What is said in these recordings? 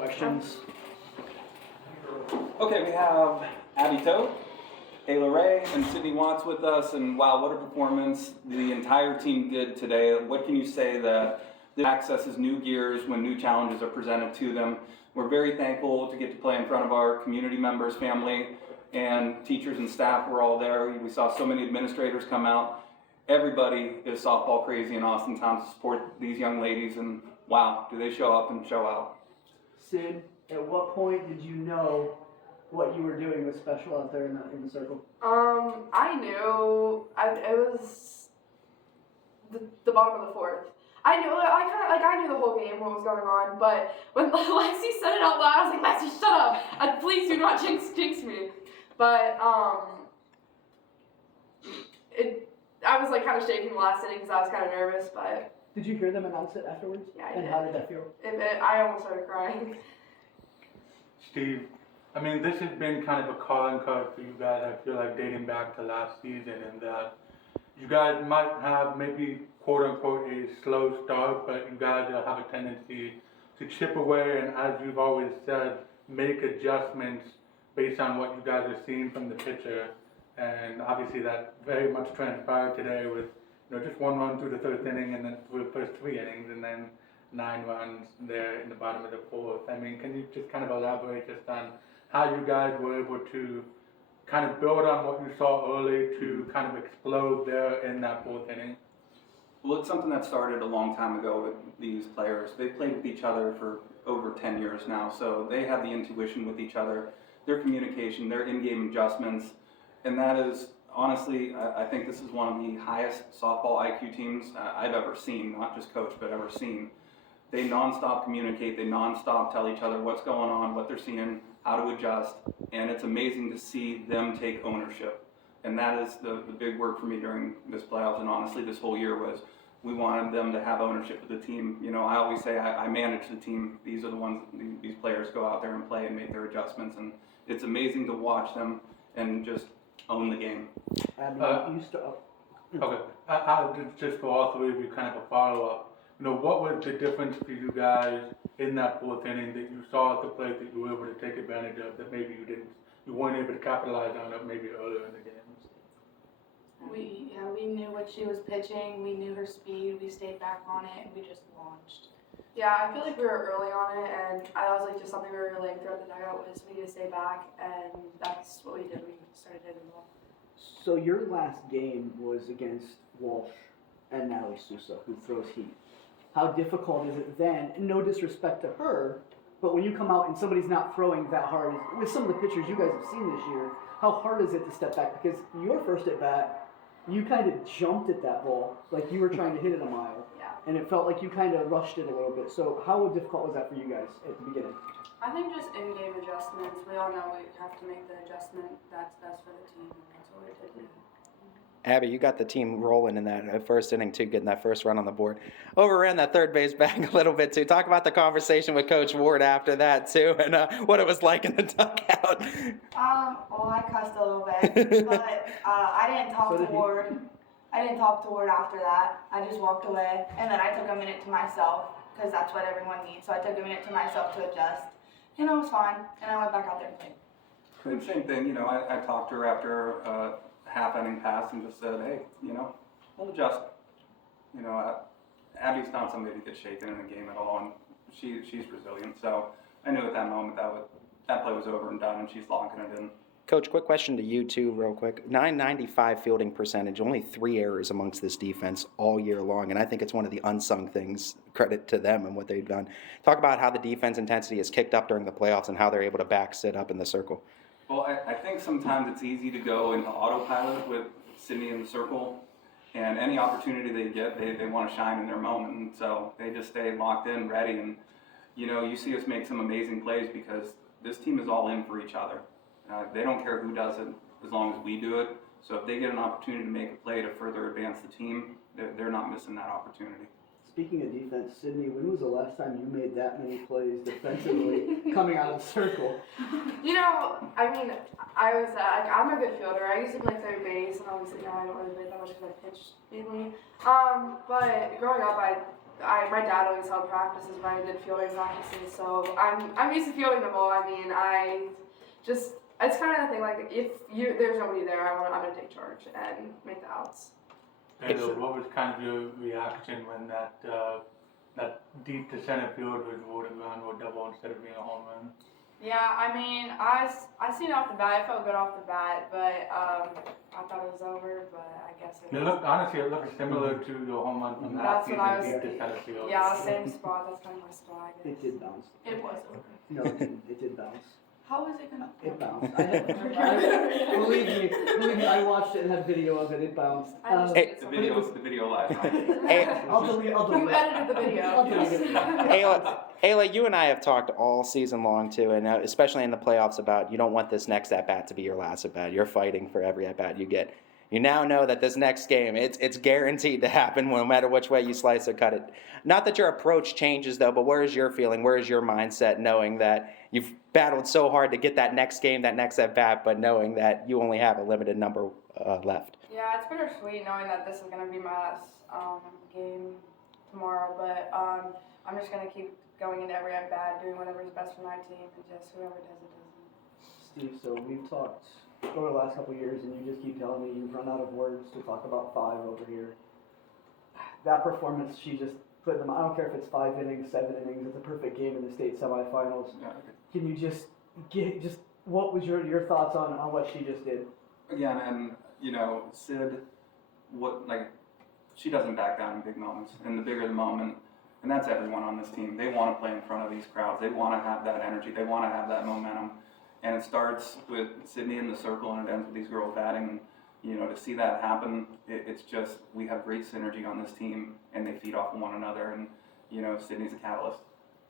Questions? Okay, we have Abby Tote, Ayla Ray, and Sydney Watts with us, and wow, what a performance the entire team did today. What can you say that accesses new gears when new challenges are presented to them? We're very thankful to get to play in front of our community members, family, and teachers and staff were all there. We saw so many administrators come out. Everybody is softball crazy in Austintown to support these young ladies, and wow, do they show up and show out. Sid, at what point did you know what you were doing was special out there in the circle? I knew it was the bottom of the fourth. I knew the whole game, what was going on, but when Lexi said it out loud, I was like, Lexi, shut up! And please do not jinx me. But I was like kind of shaking the last inning because I was kind of nervous, but. Did you hear them announce it afterwards? Yeah, I did. And how did that feel? I almost started crying. Steve, I mean, this has been kind of a calling card for you guys, I feel like, dating back to last season, in that you guys might have maybe, quote-unquote, a slow start, but you guys have a tendency to chip away and, as you've always said, make adjustments based on what you guys are seeing from the pitcher. And obviously that very much transpired today with just one run through the third inning and then through the first 3 innings and then 9 runs there in the bottom of the fourth. I mean, can you just kind of elaborate just on how you guys were able to kind of build on what you saw early to kind of explode there in that 4th inning? Well, it's something that started a long time ago with these players. They've played with each other for over 10 years now, so they have the intuition with each other, their communication, their in-game adjustments, and that is, honestly, I think this is one of the highest softball IQ teams I've ever seen, not just coached, but ever seen. They nonstop communicate, they nonstop tell each other what's going on, what they're seeing, how to adjust, and it's amazing to see them take ownership. And that is the big word for me during this playoffs, and honestly this whole year was we wanted them to have ownership of the team. I always say I manage the team. These are the ones, these players go out there and play and make their adjustments, and it's amazing to watch them and just own the game. Okay, just for all three of you, kind of a follow-up. What was the difference for you guys in that 4th inning that you saw at the plate that you were able to take advantage of that maybe you weren't able to capitalize on it maybe earlier in the game? We knew what she was pitching, we knew her speed, we stayed back on it, and we just launched. Yeah, I feel like we were early on it, and that was like just something we were laying throughout the dugout was we need to stay back, and that's what we did. We started hitting the ball. So your last game was against Walsh and Natalie Sousa, who throws heat. How difficult is it then, and no disrespect to her, but when you come out and somebody's not throwing that hard, with some of the pitchers you guys have seen this year, how hard is it to step back? Because your first at bat, you kind of jumped at that ball, like you were trying to hit it a mile. Yeah. And it felt like you kind of rushed it a little bit. So how difficult was that for you guys at the beginning? I think just in-game adjustments. We all know we have to make the adjustment that's best for the team, and that's what we did. Abby, you got the team rolling in that first inning, too, getting that first run on the board. Overran that third base bag a little bit, too. Talk about the conversation with Coach Ward after that, too, and what it was like in the dugout. Well, I cussed a little bit, but I didn't talk to Ward. I didn't talk to Ward after that. I just walked away, and then I took a minute to myself, because that's what everyone needs. So I took a minute to myself to adjust, and it was fine, and I went back out there and played. And same thing, I talked to her after half inning pass and just said, hey, we'll adjust. Abby's not somebody to get shaken in a game at all, and she's resilient. So I knew at that moment that play was over and done, and she's locking it in. Coach, quick question to you, too, real quick. 995 fielding percentage, only 3 errors amongst this defense all year long, and I think it's one of the unsung things, credit to them and what they've done. Talk about how the defense intensity has kicked up during the playoffs and how they're able to back sit up in the circle. Well, I think sometimes it's easy to go into autopilot with Sydney in the circle, and any opportunity they get, they want to shine in their moment, and so they just stay locked in, ready, and you see us make some amazing plays because this team is all in for each other. They don't care who does it as long as we do it, so if they get an opportunity to make a play to further advance the team, they're not missing that opportunity. Speaking of defense, Sydney, when was the last time you made that many plays defensively coming out of the circle? I was I'm a good fielder. I used to play third base, and obviously now I don't really play that much because I pitch mainly. But growing up, my dad always held practices when I did fielding practices, so I'm used to fielding the ball. I mean, it's kind of the thing, like, if there's nobody there, I'm going to take charge and make the outs. And what was kind of your reaction when that deep to center field was voted around or double instead of being a home run? Yeah, I mean, I seen it off the bat. It felt good off the bat, but I thought it was over. But I guess It looked, honestly, it looked similar to the home run from last That's what I season, was deep to center field. Yeah, same spot. That's kind of my spot, I guess. It did bounce. it was over. No, it didn't. It did bounce. How is it gonna? It bounced. Believe me, I watched it and had video of it. It bounced. Hey. The video live. Hey, I'll delete Who it. edited the video? I'll delete it. Ayla, you and I have talked all season long too, and especially in the playoffs about you don't want this next at bat to be your last at bat. You're fighting for every at bat you get. You now know that this next game, it's guaranteed to happen no matter which way you slice or cut it. Not that your approach changes though, but where is your feeling? Where is your mindset knowing that you've battled so hard to get that next game, that next at bat, but knowing that you only have a limited number left? Yeah, it's bittersweet knowing that this is going to be my last game tomorrow, but I'm just going to keep going into every at-bat, doing whatever's best for my team, and just whoever does it, doesn't. Steve, so we've talked over the last couple of years, and you just keep telling me you've run out of words to talk about 5 over here. That performance, she just put them. I don't care if it's 5 innings, 7 innings. It's a perfect game in the state semifinals. Yeah. Can you just what was your thoughts on what she just did? Again, and Sid, she doesn't back down in big moments, and the bigger the moment, and that's everyone on this team. They want to play in front of these crowds. They want to have that energy. They want to have that momentum, and it starts with Sydney in the circle, and it ends with these girls batting. And to see that happen, it's just we have great synergy on this team, and they feed off of one another. And Sydney's a catalyst.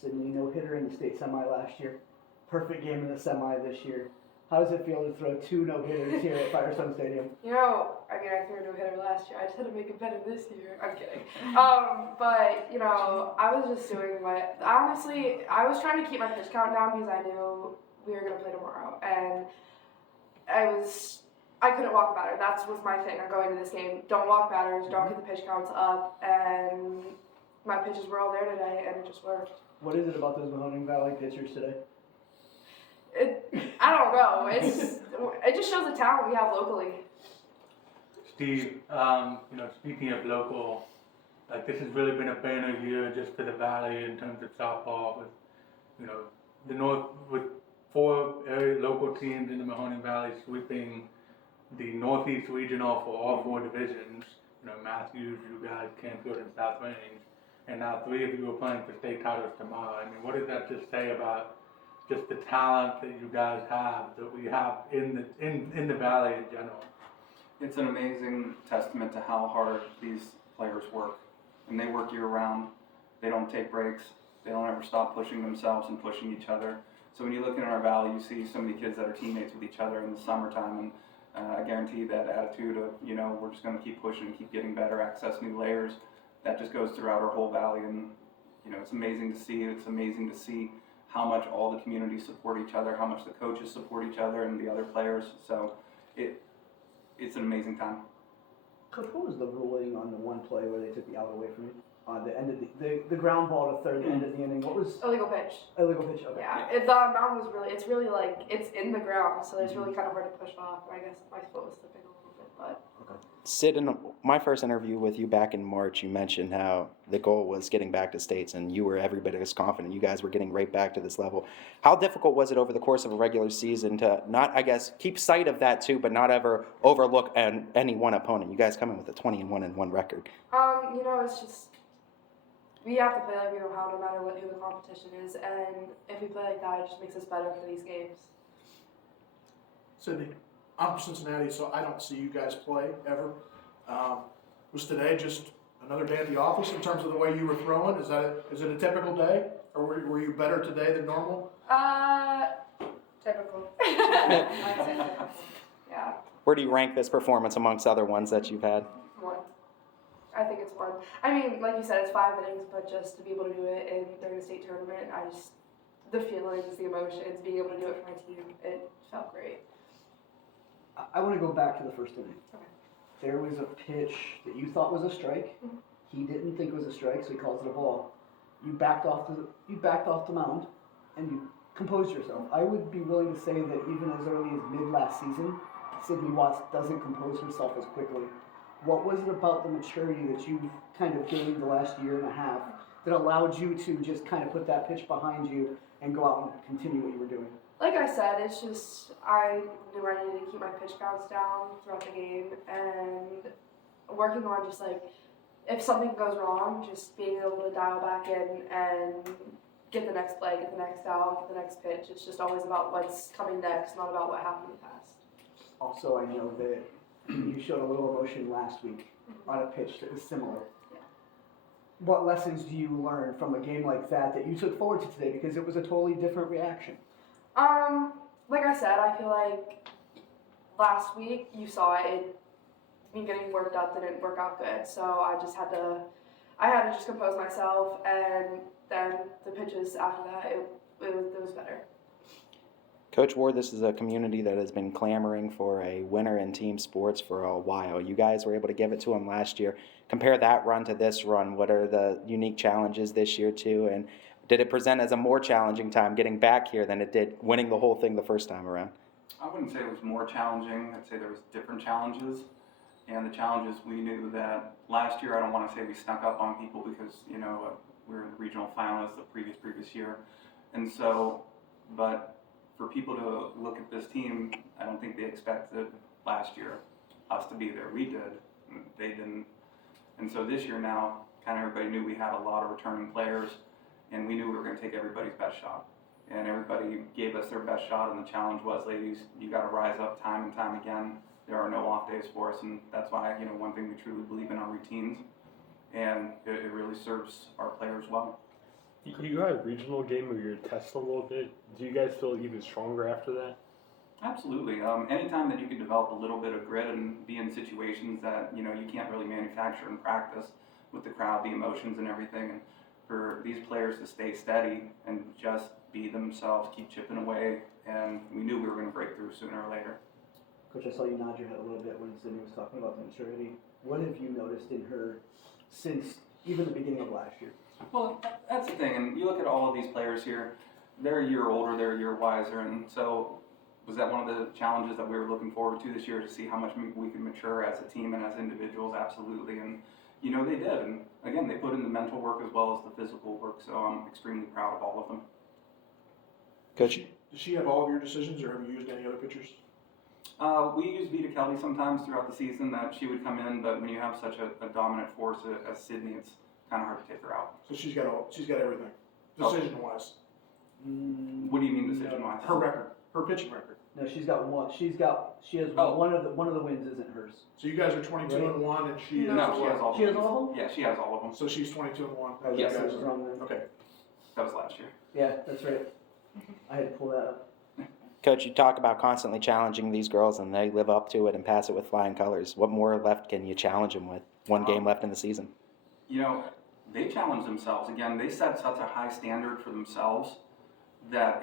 Sydney no-hitter in the state semi last year. Perfect game in the semi this year. How does it feel to throw 2 no-hitters here at Firestone Stadium? I threw a no-hitter last year. I just had to make it better this year. I'm kidding. But, I was just doing honestly, I was trying to keep my pitch count down because I knew we were going to play tomorrow. And I couldn't walk batter. That was my thing. I'm going to this game. Don't walk batters. Don't get the pitch counts up. And my pitches were all there today, and it just worked. What is it about those Mahoning Valley pitchers today? I don't know. It just shows the talent we have locally. Steve, speaking of local, this has really been a banner year just for the Valley in terms of softball with, the North, with 4 area local teams in the Mahoning Valley sweeping the Northeast Regional for all 4 divisions. Matthews, you guys, Canfield, and South Range, and now 3 of you are playing for state titles tomorrow. I mean, what does that just say about just the talent that you guys have, that we have in the Valley in general? It's an amazing testament to how hard these players work, and they work year-round. They don't take breaks. They don't ever stop pushing themselves and pushing each other. So when you look in our valley, you see so many kids that are teammates with each other in the summertime, and I guarantee that attitude of, we're just going to keep pushing and keep getting better, access new layers, that just goes throughout our whole valley. And, it's amazing to see. It's amazing to see how much all the communities support each other, how much the coaches support each other and the other players. So it's an amazing time. Coach, what was the ruling on the one play where they took the out away from you? On the end of the ground ball to third, the end of the inning. What was Illegal pitch. illegal pitch? Okay. Yeah, the mound was it's really it's in the ground, so it's really kind of hard to push off. I guess my foot was slipping a little bit, but. Okay. Sid, in my first interview with you back in March, you mentioned how the goal was getting back to states, and you were every bit as confident. You guys were getting right back to this level. How difficult was it over the course of a regular season to not, I guess, keep sight of that too, but not ever overlook any one opponent? You guys come in with a 20-1 record. It's just we have to play like we know how, no matter who the competition is, and if we play like that, it just makes us better for these games. Sydney, I'm from Cincinnati, so I don't see you guys play ever. Was today just another day at the office in terms of the way you were throwing? Is it a typical day, or were you better today than normal? Typical. Yeah. Where do you rank this performance amongst other ones that you've had? 1. I think it's 1. I mean, like you said, it's 5 innings, but just to be able to do it during the state tournament, the feelings, the emotions, being able to do it for my team, it felt great. I want to go back to the first inning. Okay. There was a pitch that you thought was a strike. Mhm. He didn't think it was a strike, so he calls it a ball. You backed off the mound, and you composed yourself. I would be willing to say that even as early as mid last season, Sydney Watts doesn't compose herself as quickly. What was it about the maturity that you've kind of gained the last year and a half that allowed you to just kind of put that pitch behind you and go out and continue what you were doing? Like I said, it's just I knew I needed to keep my pitch counts down throughout the game and working on just like if something goes wrong, just being able to dial back in and get the next play, get the next out, get the next pitch. It's just always about what's coming next, not about what happened in the past. Also, I know that you showed a little emotion last week on a pitch that was similar. Yeah. What lessons do you learn from a game like that you took forward to today because it was a totally different reaction? Like I said, I feel like last week you saw it. Me getting worked up didn't work out good, so I had to just compose myself, and then the pitches after that, it was better. Coach Ward, this is a community that has been clamoring for a winner in team sports for a while. You guys were able to give it to them last year. Compare that run to this run. What are the unique challenges this year too? And did it present as a more challenging time getting back here than it did winning the whole thing the first time around? I wouldn't say it was more challenging. I'd say there was different challenges. And the challenges, we knew that last year, I don't want to say we snuck up on people because, we were the regional finalists the previous year. And so, but for people to look at this team, I don't think they expected last year us to be there. We did, they didn't. And so this year now, kind of everybody knew we had a lot of returning players, and we knew we were going to take everybody's best shot. And everybody gave us their best shot, and the challenge was, ladies, you got to rise up time and time again. There are no off days for us, and that's why, one thing we truly believe in our routines, and it really serves our players well. You had a regional game where you're tested a little bit. Do you guys feel even stronger after that? Absolutely. Anytime that you can develop a little bit of grit and be in situations that, you can't really manufacture in practice with the crowd, the emotions and everything, and for these players to stay steady and just be themselves, keep chipping away, and we knew we were going to break through sooner or later. Coach, I saw you nod your head a little bit when Sydney was talking about the maturity. What have you noticed in her since even the beginning of last year? Well, that's the thing, and you look at all of these players here, they're a year older, they're a year wiser, and so was that one of the challenges that we were looking forward to this year, to see how much we could mature as a team and as individuals? Absolutely, and they did, and again, they put in the mental work as well as the physical work, so I'm extremely proud of all of them. Coach? Does she have all of your decisions, or have you used any other pitchers? We use Vita Kelly sometimes throughout the season that she would come in, but when you have such a dominant force as Sydney, it's kind of hard to take her out. So she's got everything, decision-wise. What do you mean decision-wise? Her record, her pitching record. No, she has one of the wins isn't hers. So you guys are 22-1, and she is. No, she has all. She has all of them? Yeah, she has all of them. So she's 22-1. Yes. I was wrong then. Okay. That was last year. Yeah, that's right. I had to pull that up. Coach, you talk about constantly challenging these girls, and they live up to it and pass it with flying colors. What more left can you challenge them with? One game left in the season. They challenge themselves. Again, they set such a high standard for themselves that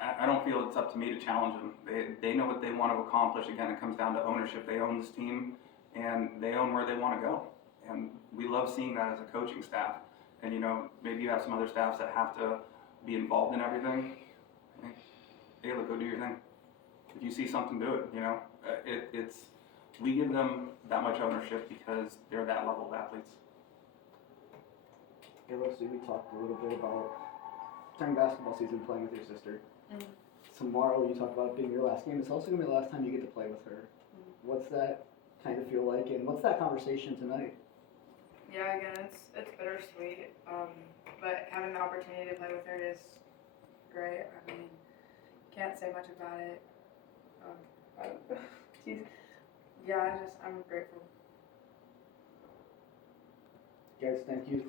I don't feel it's up to me to challenge them. They know what they want to accomplish. Again, it comes down to ownership. They own this team, and they own where they want to go. And we love seeing that as a coaching staff. And, maybe you have some other staffs that have to be involved in everything. Hey, look, go do your thing. If you see something, do it. We give them that much ownership because they're that level of athletes. Hey, Leslie, we talked a little bit about during basketball season playing with your sister. Tomorrow, you talk about it being your last game. It's also going to be the last time you get to play with her. What's that kind of feel like, and what's that conversation tonight? Yeah, again, it's bittersweet, but having the opportunity to play with her is great. I mean, can't say much about it. I'm grateful. Guys, thank you.